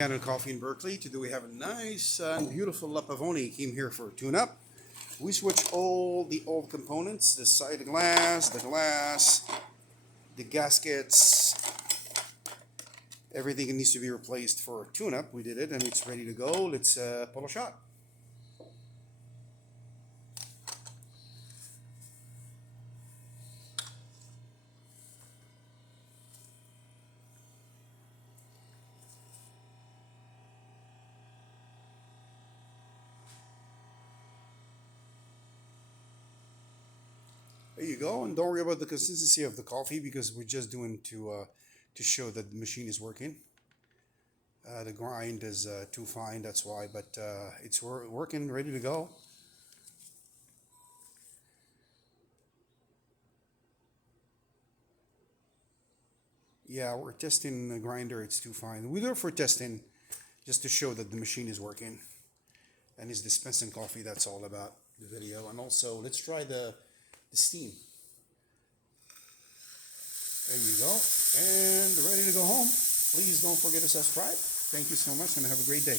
Kanen Coffee in Berkeley. Today we have a nice and beautiful Lapavoni. Came here for a tune-up. We switched all the old components, the side glass, the gaskets, everything needs to be replaced for a tune-up. We did it and it's ready to go. Let's pull a shot. There you go, and don't worry about the consistency of the coffee because we're just doing to show that the machine is working. The grind is too fine, that's why, but it's working, ready to go. Yeah, we're testing the grinder, it's too fine. We do it for testing, just to show that the machine is working and is dispensing coffee. That's all about the video. And also, let's try the steam. There you go. And ready to go home. Please don't forget to subscribe. Thank you so much and have a great day.